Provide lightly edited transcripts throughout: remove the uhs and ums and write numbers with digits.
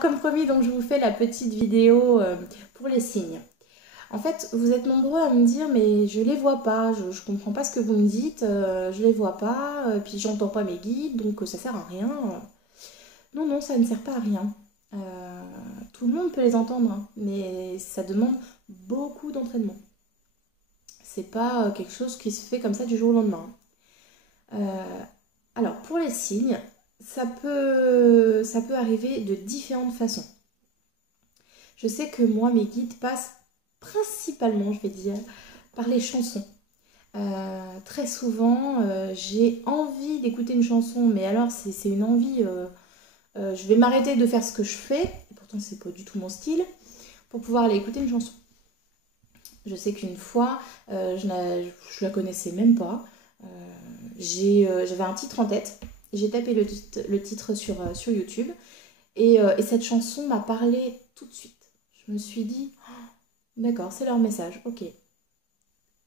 comme promis, donc je vous fais la petite vidéo pour les signes. En fait, vous êtes nombreux à me dire, mais je les vois pas, je comprends pas ce que vous me dites, je les vois pas, puis j'entends pas mes guides, donc ça sert à rien. Non, non, ça ne sert pas à rien. Tout le monde peut les entendre, hein, mais ça demande beaucoup d'entraînement. C'est pas quelque chose qui se fait comme ça du jour au lendemain. Alors, pour les signes, ça peut arriver de différentes façons. Je sais que moi, mes guides passent principalement, je vais dire, par les chansons. Très souvent, j'ai envie d'écouter une chanson, mais alors c'est une envie, je vais m'arrêter de faire ce que je fais, et pourtant c'est pas du tout mon style, pour pouvoir aller écouter une chanson. Je sais qu'une fois, je la connaissais même pas, j'avais un titre en tête, j'ai tapé le titre sur YouTube, et cette chanson m'a parlé tout de suite. Je me suis dit, oh, d'accord, c'est leur message, ok.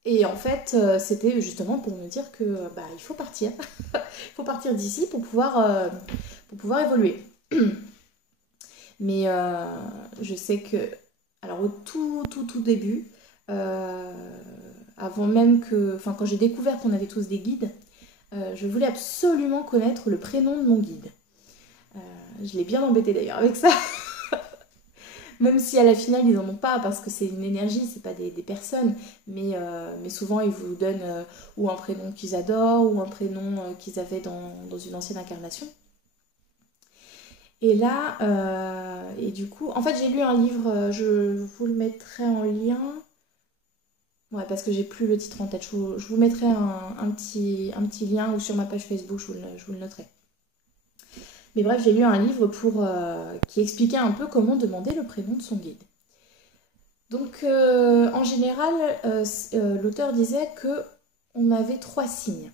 Et en fait, c'était justement pour me dire que il faut partir. Il faut partir d'ici pour pouvoir évoluer. Mais je sais que, alors au tout début, avant même que, enfin quand j'ai découvert qu'on avait tous des guides, je voulais absolument connaître le prénom de mon guide. Je l'ai bien embêté d'ailleurs avec ça. Même si à la finale ils n'en ont pas parce que c'est une énergie, c'est pas des personnes, mais souvent ils vous donnent ou un prénom qu'ils adorent ou un prénom qu'ils avaient dans une ancienne incarnation. Et là, et du coup, en fait j'ai lu un livre, je vous le mettrai en lien, ouais parce que j'ai plus le titre en tête, je vous mettrai un petit lien ou sur ma page Facebook, je vous le noterai. Mais bref, j'ai lu un livre qui expliquait un peu comment demander le prénom de son guide. Donc, en général, l'auteur disait qu'on avait 3 signes.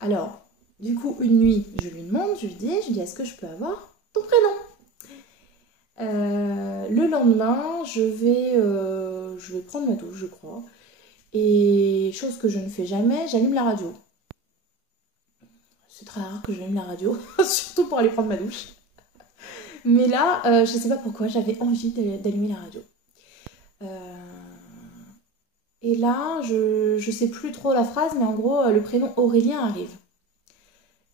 Alors, du coup, une nuit, je lui demande, je lui dis, est-ce que je peux avoir ton prénom? Le lendemain, je vais prendre ma douche, je crois. Et chose que je ne fais jamais, j'allume la radio. C'est très rare que j'allume la radio, surtout pour aller prendre ma douche. Mais là, je sais pas pourquoi, j'avais envie d'allumer la radio. Et là, je sais plus trop la phrase, mais en gros, le prénom Aurélien arrive.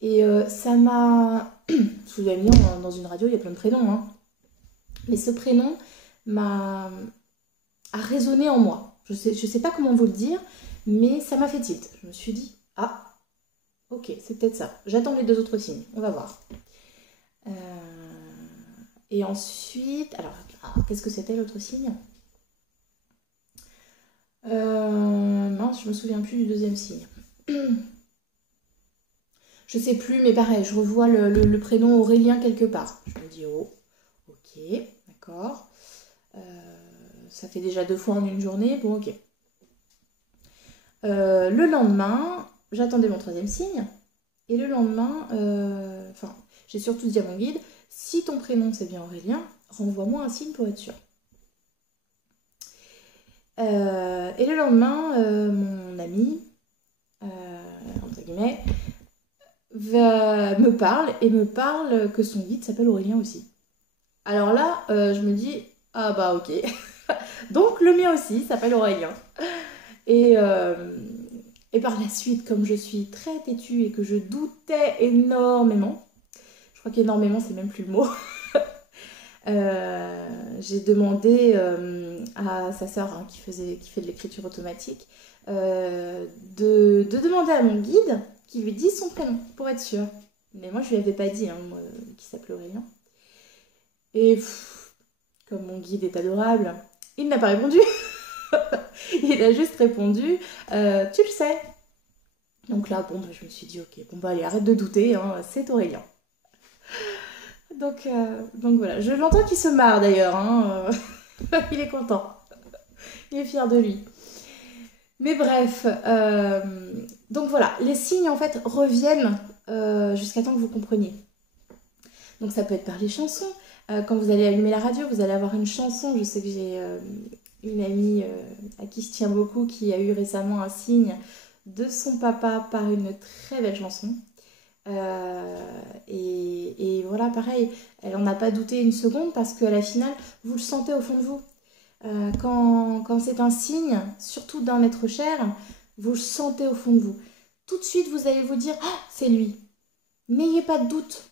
Et ça m'a... Vous allez me dire, dans une radio, il y a plein de prénoms, hein. Mais ce prénom a résonné en moi. Je sais pas comment vous le dire, mais ça m'a fait tilt. Je me suis dit, ah, ok, c'est peut-être ça. J'attends les 2 autres signes, on va voir. Et ensuite, alors, qu'est-ce que c'était l'autre signe? Mince, je me souviens plus du 2e signe. Je sais plus, mais pareil, je revois le prénom Aurélien quelque part. Je me dis, oh, ok, d'accord. Ça fait déjà 2 fois en une journée, bon, ok. Le lendemain, j'attendais mon 3e signe. Et le lendemain, j'ai surtout dit à mon guide, si ton prénom c'est bien Aurélien, renvoie-moi un signe pour être sûr. Et le lendemain, mon ami, entre guillemets, me parle que son guide s'appelle Aurélien aussi. Alors là, je me dis, ah bah ok, donc le mien aussi s'appelle Aurélien. Et par la suite, comme je suis très têtue et que je doutais énormément, je crois qu'énormément c'est même plus le mot, j'ai demandé à sa sœur qui fait de l'écriture automatique de demander à mon guide qui lui dise son prénom pour être sûre. Mais moi je lui avais pas dit qu'il s'appelait Aurélien. Et comme mon guide est adorable, il n'a pas répondu. Il a juste répondu tu le sais. Donc là bon je me suis dit ok bon allez arrête de douter c'est Aurélien. Donc voilà, je l'entends qu'il se marre d'ailleurs, il est content, il est fier de lui. Mais bref, donc voilà, les signes en fait reviennent jusqu'à temps que vous compreniez. Donc ça peut être par les chansons, quand vous allez allumer la radio, vous allez avoir une chanson, je sais que j'ai une amie à qui je tiens beaucoup qui a eu récemment un signe de son papa par une très belle chanson. Et voilà, pareil, elle n'en a pas douté une seconde parce qu'à la finale, vous le sentez au fond de vous. Quand c'est un signe, surtout d'un être cher, vous le sentez au fond de vous. Tout de suite, vous allez vous dire « Ah, c'est lui !» N'ayez pas de doute.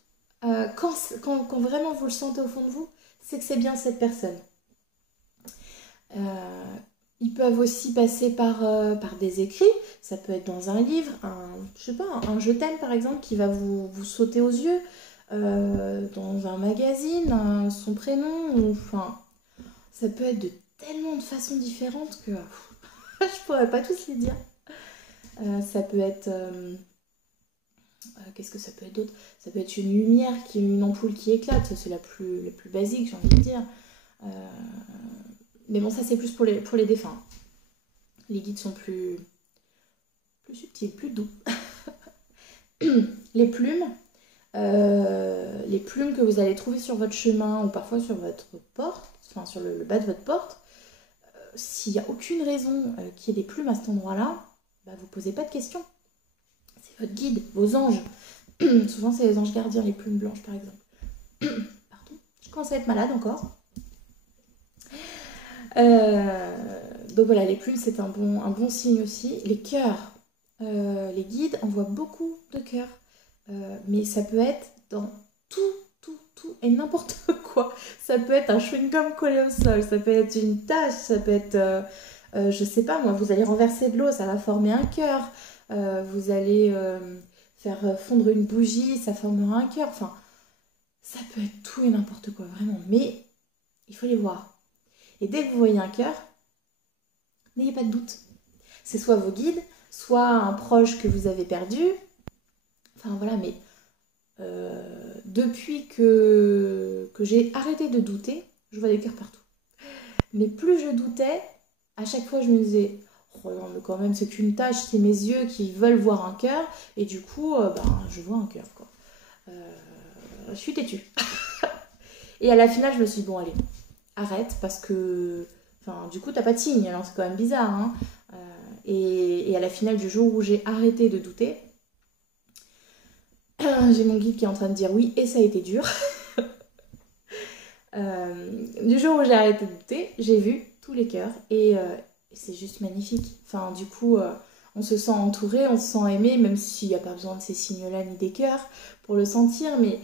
Quand vraiment vous le sentez au fond de vous, c'est que c'est bien cette personne. Ils peuvent aussi passer par des écrits. Ça peut être dans un livre, je sais pas, un je t'aime par exemple qui va vous sauter aux yeux. Dans un magazine, son prénom, enfin, ça peut être de tellement de façons différentes que je pourrais pas tous les dire. Ça peut être... qu'est-ce que ça peut être d'autre? Ça peut être une lumière, une ampoule qui éclate, c'est la plus basique, j'ai envie de dire. Mais bon, ça c'est plus pour les défunts. Les guides sont plus subtils, plus doux. Les plumes que vous allez trouver sur votre chemin ou parfois sur votre porte, enfin sur le bas de votre porte, s'il n'y a aucune raison qu'il y ait des plumes à cet endroit-là, bah, vous ne posez pas de questions. C'est votre guide, vos anges. Souvent c'est les anges gardiens, les plumes blanches par exemple. Pardon, je commence à être malade encore. Donc voilà, les plumes c'est un bon signe aussi. Les cœurs, les guides envoient beaucoup de cœurs, mais ça peut être dans tout et n'importe quoi. Ça peut être un chewing-gum collé au sol, ça peut être une tache, ça peut être, je sais pas moi, vous allez renverser de l'eau, ça va former un cœur. Vous allez faire fondre une bougie, ça formera un cœur. Enfin, ça peut être tout et n'importe quoi, vraiment. Mais il faut les voir. Et dès que vous voyez un cœur, n'ayez pas de doute. C'est soit vos guides, soit un proche que vous avez perdu. Enfin voilà, mais depuis que j'ai arrêté de douter, je vois des cœurs partout. Mais plus je doutais, à chaque fois je me disais... Oh non, mais quand même, c'est qu'une tâche, c'est mes yeux qui veulent voir un cœur, et du coup, je vois un cœur, quoi. Je suis têtue. Et à la finale, je me suis dit, bon, allez, arrête, parce que, enfin, du coup, t'as pas de signe, alors c'est quand même bizarre, hein. Et à la finale du jour où j'ai arrêté de douter, j'ai mon guide qui est en train de dire oui, et ça a été dur. Du jour où j'ai arrêté de douter, j'ai vu tous les cœurs, et c'est juste magnifique. Enfin, du coup, on se sent entouré, on se sent aimé, même s'il n'y a pas besoin de ces signes-là ni des cœurs pour le sentir, mais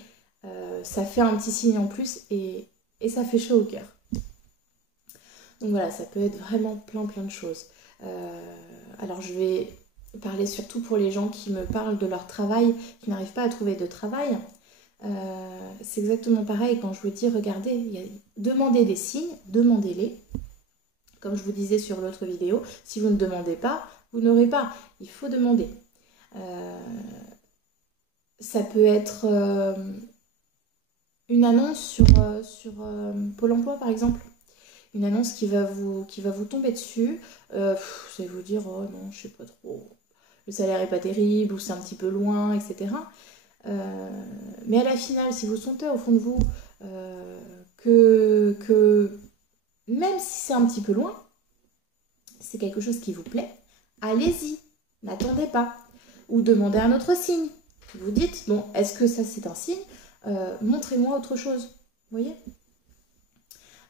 ça fait un petit signe en plus et ça fait chaud au cœur. Donc voilà, ça peut être vraiment plein de choses. Alors je vais parler surtout pour les gens qui me parlent de leur travail, qui n'arrivent pas à trouver de travail. C'est exactement pareil quand je vous dis, regardez, demandez des signes, demandez-les. Comme je vous disais sur l'autre vidéo, si vous ne demandez pas, vous n'aurez pas. Il faut demander. Ça peut être une annonce sur Pôle emploi par exemple. Une annonce qui va vous tomber dessus. Vous allez vous dire, oh non, je sais pas trop. Le salaire est pas terrible ou c'est un petit peu loin, etc. Mais à la finale, si vous sentez au fond de vous que même si c'est un petit peu loin, c'est quelque chose qui vous plaît, allez-y, n'attendez pas. Ou demandez un autre signe. Vous dites, bon, est-ce que ça c'est un signe? Montrez-moi autre chose. Vous voyez?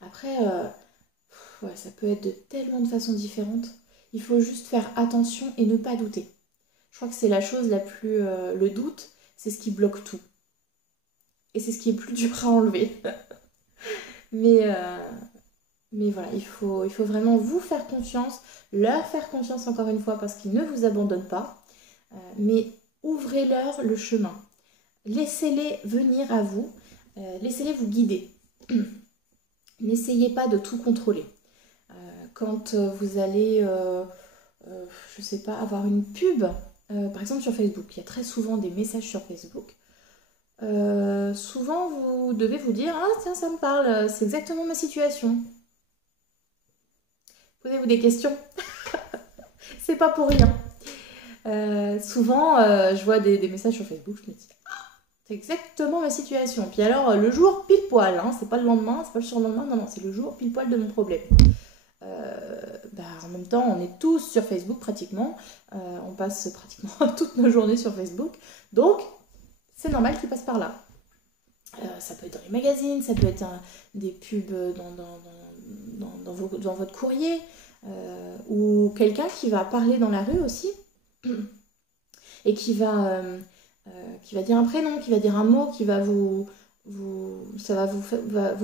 Après, ouais, ça peut être de tellement de façons différentes. Il faut juste faire attention et ne pas douter. Je crois que c'est la chose la plus... le doute, c'est ce qui bloque tout. Et c'est ce qui est plus dur à enlever. Mais voilà, il faut vraiment vous faire confiance, leur faire confiance encore une fois parce qu'ils ne vous abandonnent pas. Mais ouvrez-leur le chemin. Laissez-les venir à vous. Laissez-les vous guider. N'essayez pas de tout contrôler. Quand vous allez, je sais pas, avoir une pub, par exemple sur Facebook, il y a très souvent des messages sur Facebook. Souvent, vous devez vous dire « Ah tiens, ça me parle, c'est exactement ma situation. » Posez-vous des questions. C'est pas pour rien. Souvent, je vois des messages sur Facebook, je me dis « Ah, c'est exactement ma situation. » Puis alors, le jour pile poil, hein, c'est pas le lendemain, c'est pas le surlendemain, non, c'est le jour pile poil de mon problème. En même temps, on est tous sur Facebook pratiquement. On passe pratiquement toutes nos journées sur Facebook. Donc, c'est normal qu'ils passent par là. Ça peut être dans les magazines, ça peut être des pubs dans votre courrier, ou quelqu'un qui va parler dans la rue aussi, et qui va dire un prénom, qui va dire un mot, qui va ça va vous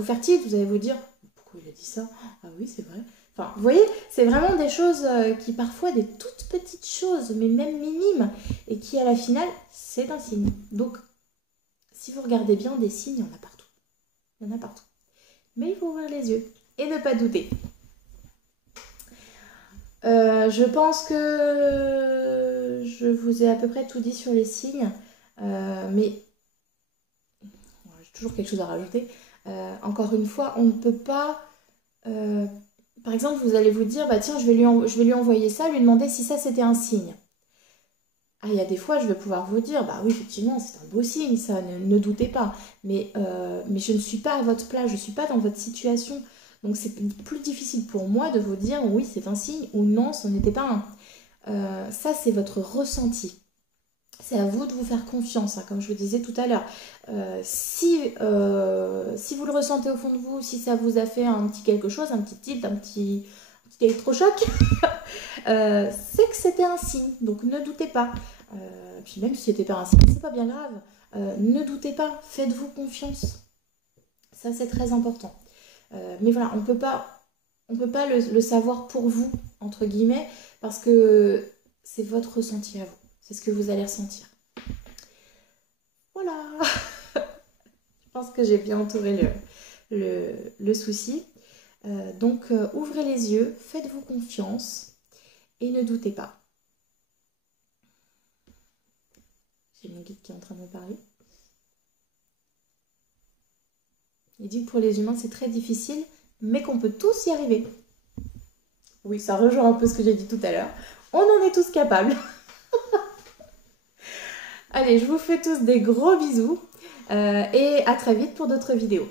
faire tilt, vous allez vous dire pourquoi il a dit ça? Ah oui, c'est vrai. Enfin, vous voyez, c'est vraiment des choses qui parfois, des toutes petites choses, mais même minimes, et qui à la finale, c'est un signe. Donc, si vous regardez bien, des signes, il y en a partout. Il y en a partout. Mais il faut ouvrir les yeux et ne pas douter. Je pense que je vous ai à peu près tout dit sur les signes, mais j'ai toujours quelque chose à rajouter. Encore une fois, on ne peut pas... par exemple, vous allez vous dire, bah tiens, je vais lui envoyer ça, lui demander si ça c'était un signe. Ah, il y a des fois, je vais pouvoir vous dire, bah oui, effectivement, c'est un beau signe, ça, ne doutez pas. Mais je ne suis pas à votre place, je ne suis pas dans votre situation. Donc c'est plus difficile pour moi de vous dire, oui, c'est un signe, ou non, ce n'était pas un. Ça, c'est votre ressenti. C'est à vous de vous faire confiance, hein, comme je vous disais tout à l'heure. Si vous le ressentez au fond de vous, si ça vous a fait un petit quelque chose, un petit tilt, un petit électrochoc, c'est que c'était un signe, donc ne doutez pas. Puis même si c'était pas un signe, c'est pas bien grave. Ne doutez pas, faites-vous confiance. Ça, c'est très important. Mais voilà, on peut pas le savoir pour vous, entre guillemets, parce que c'est votre ressenti à vous. C'est ce que vous allez ressentir. Voilà. Je pense que j'ai bien entouré le souci. Donc, ouvrez les yeux, faites-vous confiance et ne doutez pas. J'ai mon guide qui est en train de me parler. Il dit que pour les humains, c'est très difficile, mais qu'on peut tous y arriver. Oui, ça rejoint un peu ce que j'ai dit tout à l'heure. On en est tous capables. Allez, je vous fais tous des gros bisous et à très vite pour d'autres vidéos.